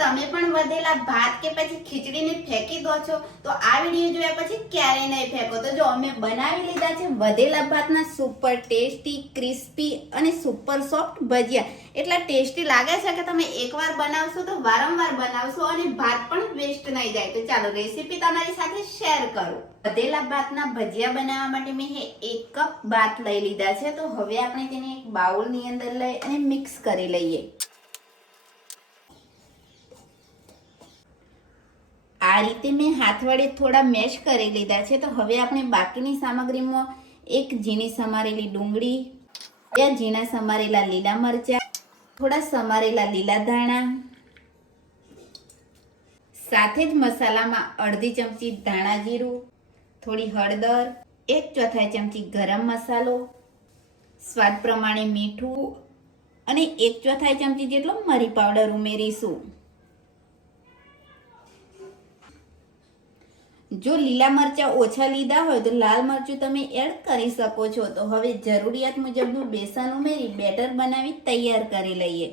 તમે પણ વધેલા ભાત કે પછી ખીચડીને ફેંકી દો છો? તો આ વિડીયો જોયા પછી ક્યારેય નહીં ફેંકો. તો જો અમે બનાવી લીધા છે વધેલા ભાતના સુપર ટેસ્ટી, ક્રિસ્પી અને સુપર સોફ્ટ ભજીયા. એટલા ટેસ્ટી લાગે છે કે તમે એકવાર બનાવશો તો વારંવાર બનાવશો અને ભાત પણ વેસ્ટ નહીં જાય. તો ચાલો રેસીપી તમારી સાથે શેર કરું. વધેલા ભાતના ભજીયા બનાવવા માટે મેં 1 કપ ભાત લઈ લીધા છે. તો હવે આપણે તેને એક બાઉલની અંદર લઈ અને મિક્સ કરી લઈએ. આ રીતે મેં હાથ વડે થોડા મેશ કરી લીધા છે. તો હવે આપણે બાકીની સામગ્રીમાં 1 ઝીણી સમારેલી ડુંગળી, 2 ઝીણા સમારેલા લીલા મરચાં, થોડા સમારેલા લીલા ધાણા, સાથે જ મસાલામાં અડધી ચમચી ધાણા જીરું, થોડી હળદર, 1/4 ચમચી ગરમ મસાલો, સ્વાદ પ્રમાણે મીઠું અને 1/4 ચમચી જેટલો મરી પાવડર ઉમેરીશું. જો લીલા મરચાં ઓછા લીધા હોય તો લાલ મરચું તમે એડ કરી શકો છો. તો હવે જરૂરિયાત મુજબનું બેસન ઉમેરી બેટર બનાવી તૈયાર કરી લઈએ.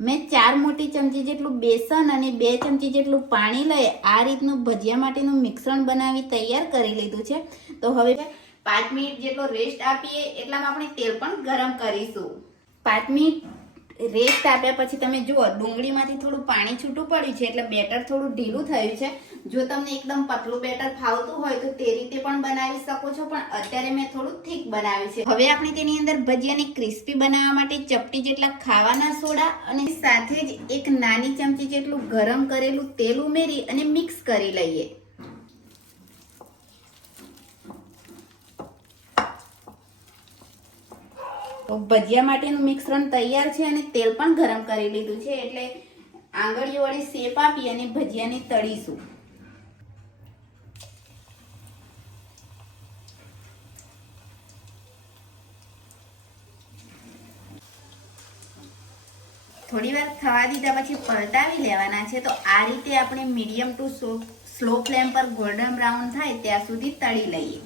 મેં 4 મોટી ચમચી જેટલું બેસન અને 2 ચમચી જેટલું પાણી લઈ આ રીતનું ભજીયા માટેનું મિશ્રણ બનાવી તૈયાર કરી લીધું છે. તો હવે 5 મિનિટ જેટલો રેસ્ટ આપીએ. એટલામાં આપણે તેલ પણ ગરમ કરીશું. 5 મિનિટ રેસ્ટ આપ્યા પછી તમે જુઓ ડુંગળીમાંથી થોડું પાણી છૂટું પડ્યું છે, એટલે બેટર થોડું ઢીલું થયું છે. જો તમને એકદમ પતલું બેટર ફાવતું હોય તો તે રીતે પણ બનાવી શકો છો, પણ અત્યારે મેં થોડું થીક બનાવ્યું છે. હવે આપણે તેની અંદર ભજીયાને ક્રિસ્પી બનાવવા માટે ચપટી જેટલા ખાવાના સોડા અને સાથે જ 1 નાની ચમચી જેટલું ગરમ કરેલું તેલ ઉમેરી અને મિક્સ કરી લઈએ. તો ભજીયા માટેનું મિશ્રણ તૈયાર છે અને તેલ પણ ગરમ કરી લીધું છે, એટલે આંગળીઓ વડે શેપ આપી અને ભજીયાને તળીશું. થોડી વાર થવા દીધા પછી પલટાવી લેવાના છે. તો આ રીતે આપણે મીડિયમ ટુ સ્લો ફ્લેમ પર ગોલ્ડન બ્રાઉન થાય ત્યાં સુધી તળી લઈએ.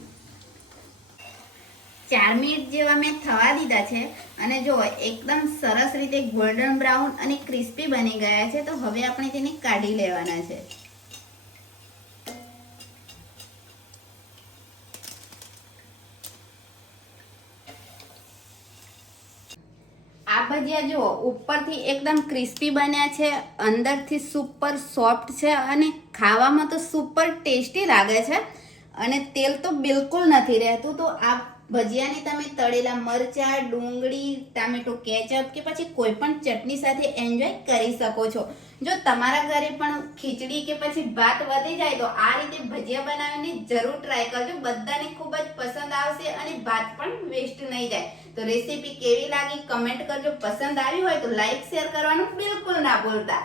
4 મિનિટ જેવા મેં થવા દીધા છે અને જો એકદમ સરસ રીતે ગોલ્ડન બ્રાઉન અને ક્રિસ્પી બની ગયા છે. તો હવે આપણે તેને કાઢી લેવાના છે. આ ભજીયા જુઓ ઉપરથી એકદમ ક્રિસ્પી બન્યા છે, અંદરથી સુપર સોફ્ટ છે અને ખાવામાં તો સુપર ટેસ્ટી લાગે છે અને તેલ તો બિલકુલ નથી રહેતું. તો આ ભજીયાને તમે તળેલા મરચાં, ડુંગળી, ટામેટો કેચઅપ કે પછી કોઈ પણ ચટણી સાથે એન્જોય કરી શકો છો. જો તમારા ઘરે પણ ખીચડી કે પછી ભાત વધી જાય તો આ રીતે ભજીયા બનાવીને જરૂર ટ્રાય કરજો. બધાને ખૂબ જ પસંદ આવશે અને ભાત પણ વેસ્ટ નહીં જાય. તો રેસીપી કેવી લાગી કમેન્ટ કરજો. પસંદ આવી હોય તો લાઈક શેર કરવાનું બિલકુલ ના ભૂલતા.